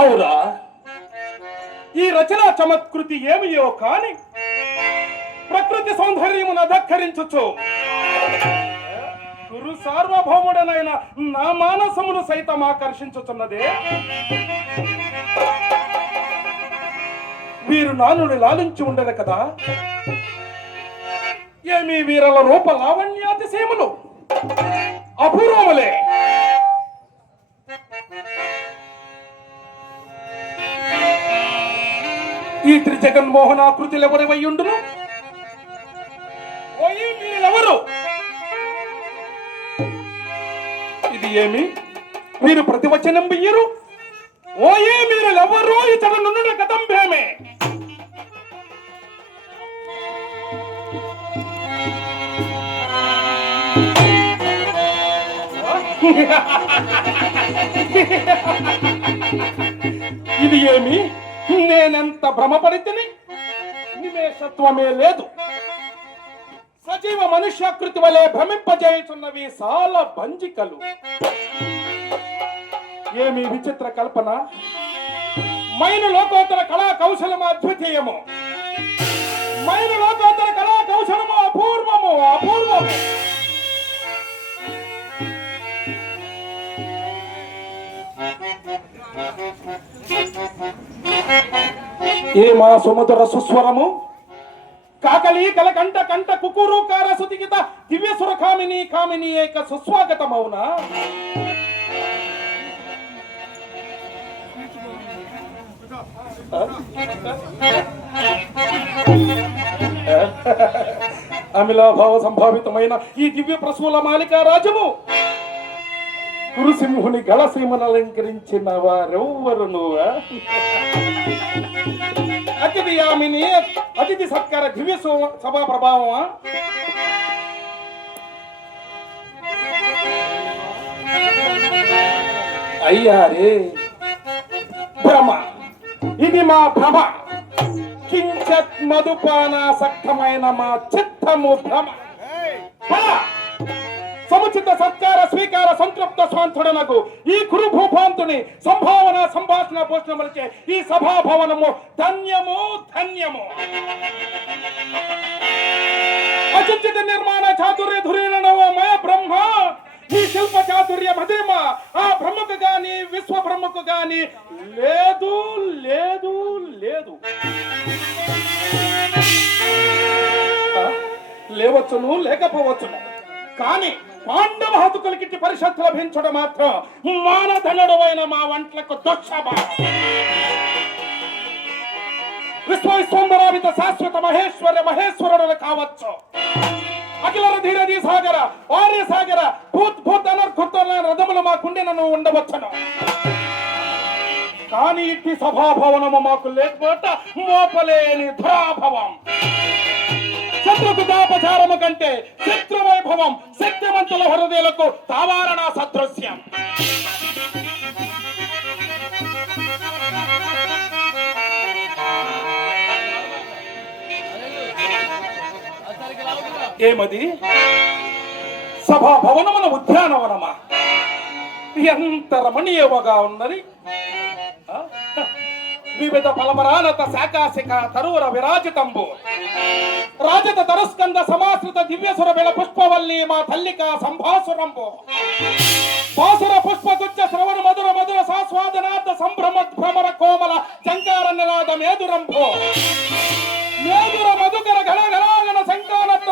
అవురా, ఈ రచనా చమత్కృతి ఏమియో కాని ప్రకృతి సౌందర్యమును అధక్కరించుచు గురు సార్వభౌముడనైన నా మానసమును సైతం ఆకర్షించుచున్నదే. వీరు నానుని లాలించి ఉండదు కదా. ఏమి వీరల రూప లావణ్యాతిశయములు అపూర్వములే. ఈ త్రిజగన్మోహనాకృతులు ఎవరివయ్యుండును? మీరెవరు? ఇది ఏమి మీరు ప్రతివచనం బియ్యరు? ఓయే మీరెవరు? ఇతడు నుండి గతంభేమే. ఇది ఏమి? నేనెంత భ్రమపడితిని, నిమేషత్వమే లేదు. సజీవ మనుష్యాకృతి వలె భ్రమింపజేయుచున్నవి సాల బంజికలు. ఏమి విచిత్ర కల్పన! మైను లోకోత్తర కళా కౌశలము అద్వితీయము. మైను లోకోత్తర కళా కౌశలము అపూర్వము అపూర్వము. ఏ మా సుమధుర సుస్వరము! కాకలి కలకంఠ కంఠ కుకురుకార సుతికిత దివ్య సురకామిని కామిని ఏక సుస్వాగతమౌనా. అమిలాభావ సంభావితమైన ఈ దివ్య ప్రసూల మాలికా రాజము కురుసింహుని గళసీమను అలంకరించిన వారెవ్వరును అతిథి యామిని అతిథి సత్కార దివ్య సభా ప్రభావమా? అయ్యారే భ్రమ, ఇది మా భ్రమ. కించత్ మధుపానాసక్తమైన మా చిత్తము భ్రమ. సముచిత సత్కార స్వీకార సంతృప్త స్వాంతుడనకు ఈ కురు భూపాంతుని సంభావన సంభాషణ పోషణములచే ఈ సభాభవనము ధన్యము ధన్యము. అచించిత నిర్మాణ చాతుర్య ధురీణవో మయ బ్రహ్మ. ఈ శిల్ప చాతుర్య మధేమ ఆ బ్రహ్మకు గాని విశ్వ బ్రహ్మకు గాని లేదు లేదు లేదు. లేవచ్చును లేకపోవచ్చును, కానీ పాండవ హతుకులకి పరిషత్తు లభించడం మాత్రం మానధనుడైన మా వంట్లకు దోషమా. విశ్వవిశ్వంబరావిత శాశ్వత మహేశ్వర మహేశ్వరుడు కావచ్చు. అఖిల ధీరధీ సాగర వార్య సాగర భూత్ భూత్ అనర్ఘుతుల రథములు మా గుండెలను ఉండవచ్చును, కానీ ఇట్టి సభాభవనము మాకు లేకపోతే మోపలేని ధరాభవం. శత్రుకుదాపచారము కంటే శత్రువైభవం శక్తివంతుల హృదయాలకు తావారణ సదృశ్యం. ఏమది? సభాభవనమున ఉద్యానవనమా? ఎంత రమణీయముగా ఉన్నది. వివిధ ఫలమరానత శాఖాశిఖ తరూర విరాజితంబు రాజత తరుస్కంద సమాశ్రిత దివ్యసుర బిళ పుష్పవల్లి మా తల్లిక సంభాసురంబు బాసుర పుష్పగుచ్చ శ్రవణ మధుర మధుర సాస్వాదనార్థ సంభ్రమద్భ్రమర కోమల చంకార నినాద మేదురంభో మేదుర మధుకర ఘన ఘనాగన సంకానత్త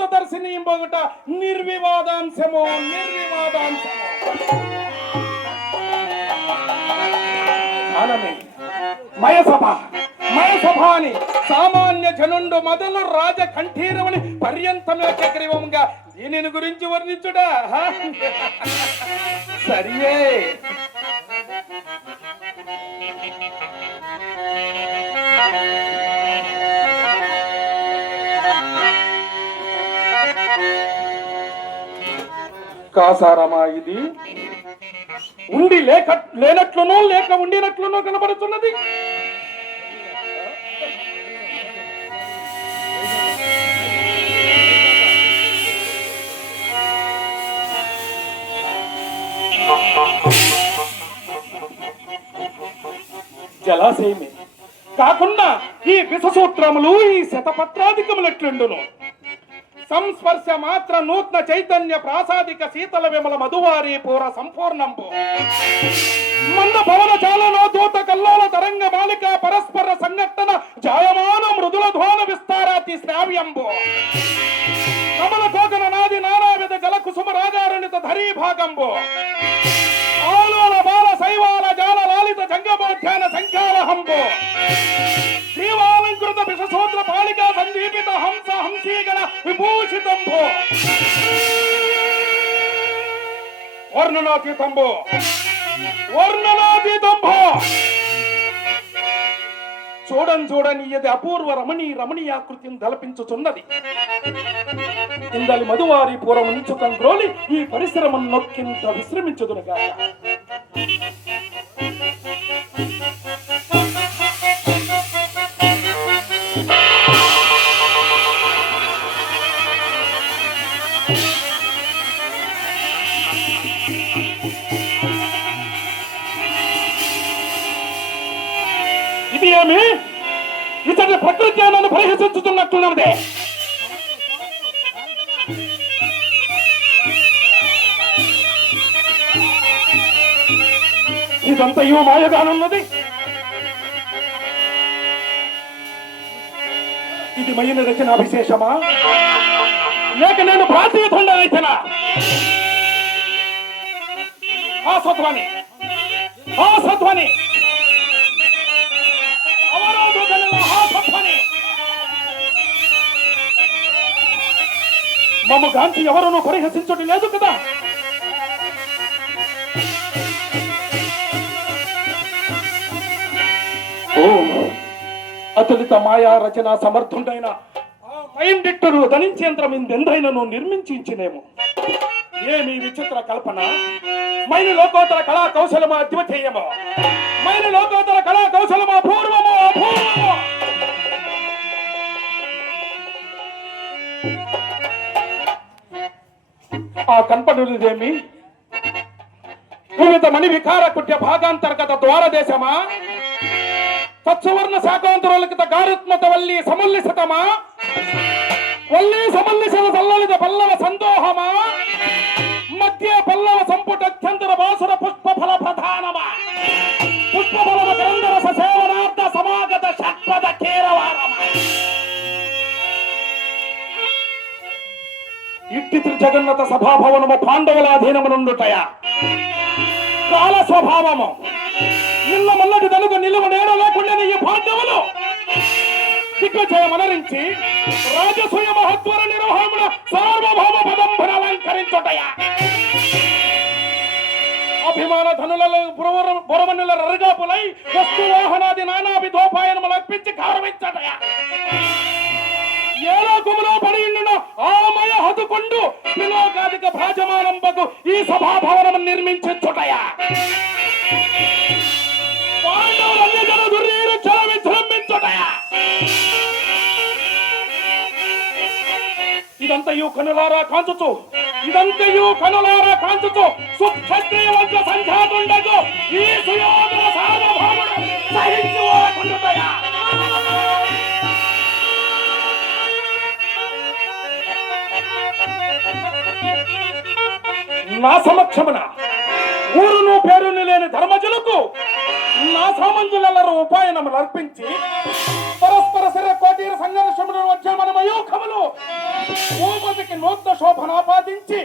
అద్భుత దర్శిని ఇంబొగట నిర్వివాదాంశము జ్ఞానమే మయసభ అని సామాన్య జనుండు మొదలు రాజ కంఠీరవని పర్యంతమేకగ్రీవంగా దీనిని గురించి వర్ణించుడా సరియే. కాసారమా ఇది ఉండి లేనట్లునో లేక ఉండినట్లునో కనబడుతున్నది. జలాశయమే కాకుండా ఈ విషసూత్రములు ఈ శతపత్రాధికములెట్లుండును. సంస్పర్శ మాత్ర నూత్న చైతన్య ప్రాసాదిక శీతల విమల మధువారి పూర సంపూర్ణంబు మంద భవన చాలనో దూత కల్లోల తరంగ బాలిక పరస్పర సంఘటన జాయమాన మృదుల ధ్వాన విస్తారాతి శ్రావ్యంబు కమల కోకన నాది నానావిధ జల కుసుమ రాజారణిత ధరీ భాగంబు ఆలోల బాల శైవాల జాల లాలిత జంగమోధ్యాన సంఖ్యాలహంబు జీవాలంకృత విషసూత్ర పాలికా సందీపిత హంస హంసీగణ విభూషితంబు వర్ణనాతీతంబు చూడని ఇది అపూర్వ రమణీయాకృతిని దలపించుచున్నది. ఇందలి మధువారి పూర్వం ఉంచుకం గ్రోలి ఈ పరిశ్రమను నొక్కింత విశ్రమించుదునుగా. ఇది ఏమి ఇతని ప్రకృతి జ్ఞానాన్ని పరిహసించుతున్నట్టున్నదే. ఇదంతయు మాయగానున్నది. ఇది మయిన రచన విశేషమా లేక నేను ప్రాచీతుండ రచన? ఆ సత్వాని మమ్మ గాంచి ఎవరూ పరిహసించడం లేదు కదా. ఓ అతులిత మాయా రచన సమర్థుడైన మైండిట్టరు ధనించేంద్రం ఇందెందైనను నిర్మించినేమో. ఏమి విచిత్ర కల్పన! మైలు లోకోత్తర కళా కౌశలమా అద్వితీయమో, మైలు లోకోత్తర కళా కౌశలమా అపూర్వమో. ఆ కనపడుదేమి వివిధ మణి వికార కుట్య భాగాంతర్గత ద్వారదేశమా, తత్సువర్ణ శాకాంతరులకిత గారుత్మత వల్లి సముల్లిసితమా, వల్లి సముల్లిసిత సల్లలిత పల్లవ సందోహమా, మధ్య పల్లవ సంపుట అత్యంతర బాసుర పుష్ప ఫల ప్రధానమా, పుష్ప ఫలవ గ్రంథర సేవనార్థ సమాగత షట్పద కేరవారమా. ఇట్టి త్రిజగన్నత సభాభవనము పాండవులాధీనమునుండుటయా. కాల స్వభావము నిన్న మల్లటి దలుగు నిలువ నేడ లేకుండా ఈ పాండవులు దిగ్విజయమనరించి రాజసూయ మహత్వర నిర్వహణ సార్వభౌమ పదంబున అలంకరించుటయా. అభిమాన ధనులలో బురవనుల రరగాపులై వస్తు వాహనాది నానావిధోపాయనములు అర్పించి గౌరవించటయా. ఏలోకములో పడియుండున ఆమయ హదుకొండు త్రిలోకాధిక భ్రాజమానంబకు ఈ సభాభవనము నిర్మించుటయా. పాండవులన్యజన దుర్నీరు చల విజృంభించుటయా. ఇదంతయు కనులారా కాంచుచు సుక్షత్రియ వంశ సంఖ్యాతుండగు ఈ సుయోధన సార్వభౌముడు సహించుకోకుండుటయా. నా సమక్షమున ఊరును పేరును లేని ధర్మజులకు నా సామంజులెల్లరూ ఉపాయనములు అర్పించి పరస్పర శర కోటీర సంఘర్షములు వచ్చే మన మయూఖములు భూపతికి నూతన శోభనాపాదించి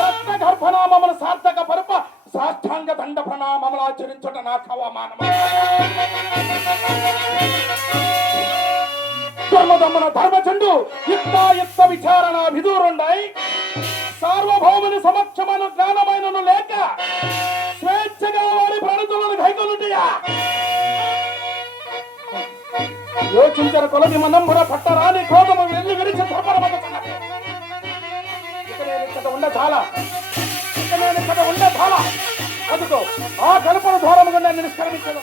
రత్న గర్భనామములు సార్థక పరుప సాష్టాంగ దండ ప్రణామములు ఆచరించుట నాకు అవమానము. ధర్మదమ్మన ధర్మచండు యుక్త విచారణ విదూరుండై సార్వభౌముని సమక్షమను జ్ఞానమైనను లేక స్వేచ్ఛగా వారి ప్రణతులను కైకొలుటయా యోచించర కొలది మనంబుర పట్టరాని కోపము వెళ్ళి విరిచి ధర్మరమతున్నది. ఇక నేను ఇక్కడ ఉండ చాలా అదుకో ఆ కల్పన ద్వారము గుండా నిష్క్రమించను.